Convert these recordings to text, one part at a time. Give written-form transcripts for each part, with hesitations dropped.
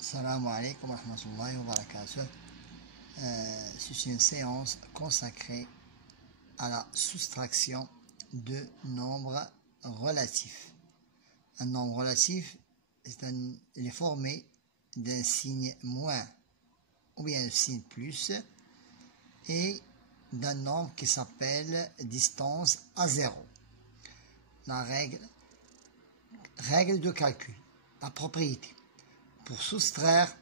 Assalamu alaikum wa rahmatullahi wa barakatuh. C'est une séance consacrée à la soustraction de nombres relatifs. Un nombre relatif il est formé d'un signe moins ou bien un signe plus et d'un nombre qui s'appelle distance à zéro. La règle de calcul, la propriété. Pour soustraire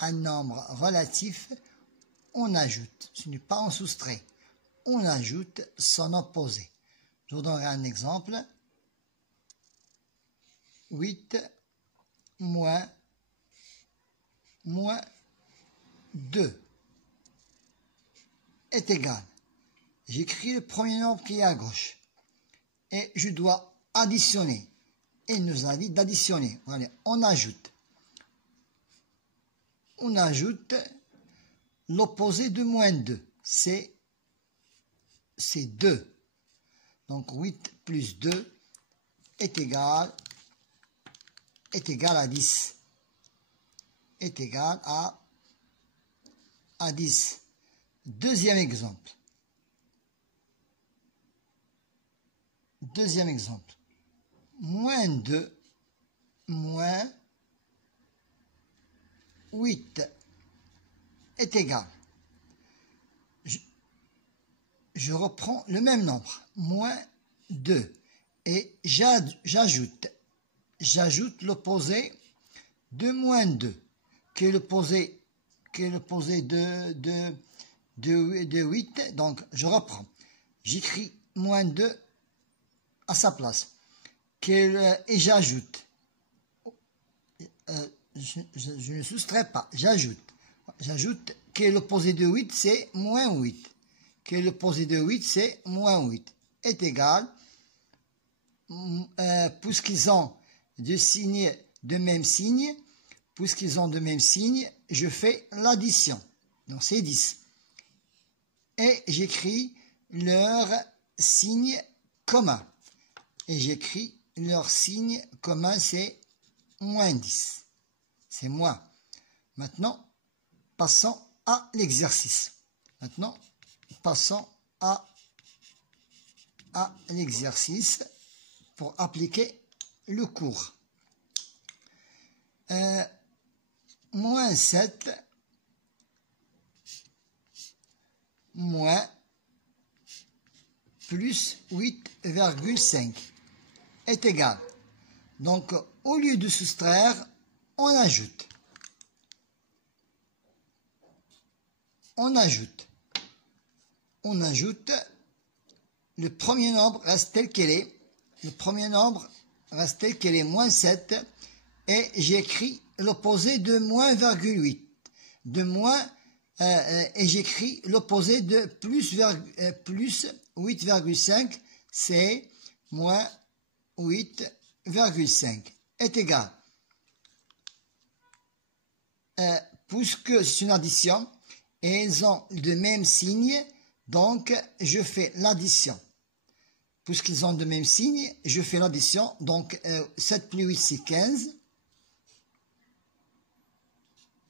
un nombre relatif, on ajoute, ce n'est pas on soustrait, on ajoute son opposé. Je vous donnerai un exemple. 8 moins 2 est égal. J'écris le premier nombre qui est à gauche et je dois additionner. Il nous a dit d'additionner. Voilà, on ajoute l'opposé de moins 2, c'est 2. Donc 8 plus 2 est égal à 10. Est égal à 10. Deuxième exemple. Moins 2 moins 8 est égal. Je reprends le même nombre, moins 2, et j'ajoute l'opposé de moins 2, qui est l'opposé de 8, donc je reprends. J'écris moins 2 à sa place, et j'ajoute. Je ne soustrais pas, j'ajoute que l'opposé de 8 c'est moins 8, que l'opposé de 8 c'est moins 8 est égal, puisqu'ils ont de même signe, je fais l'addition, donc c'est 10, et j'écris leur signe commun, c'est moins 10. C'est moins. Maintenant, passons à l'exercice. Pour appliquer le cours. Moins 7 moins plus 8,5 est égal. Donc, au lieu de soustraire, on ajoute. Le premier nombre reste tel qu'il est. Moins 7. Et j'écris l'opposé de moins 8. Et j'écris l'opposé de plus 8,5. C'est moins 8,5 est égal. Puisque c'est une addition et ils ont le même signe, donc je fais l'addition. Puisqu'ils ont le même signe, je fais l'addition. Donc 7 plus 8 c'est 15.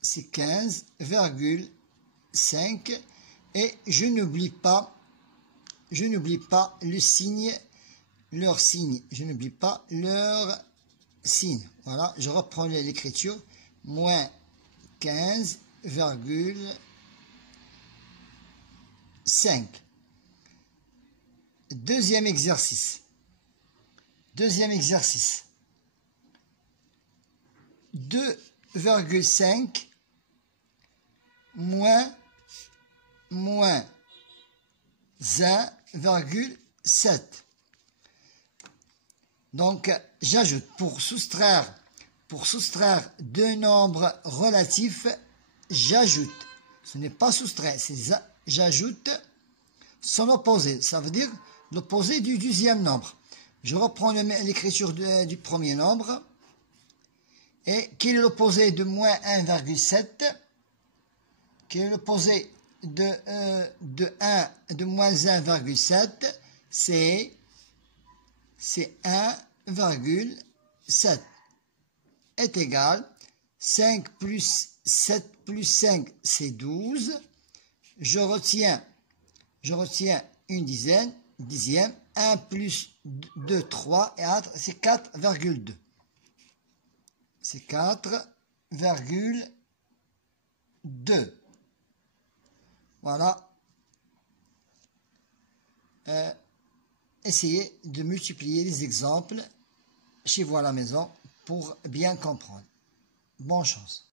C'est 15,5 et je n'oublie pas leur signe. Voilà, je reprends l'écriture. Moins 15,5. Deuxième exercice. 2,5 moins 1,7. Donc, j'ajoute pour soustraire deux nombres relatifs, j'ajoute. Ce n'est pas soustrait, c'est j'ajoute son opposé. Ça veut dire l'opposé du deuxième nombre. Je reprends l'écriture du premier nombre. Et quel est l'opposé de moins 1,7? Quel est l'opposé de moins 1,7? C'est 1,7 est égal 5 plus 7 plus 5, c'est 12. Je retiens une dixième. 1 plus 2, 3, et c'est 4,2. C'est 4,2. Voilà. Essayez de multiplier les exemples chez vous à la maison pour bien comprendre. Bonne chance.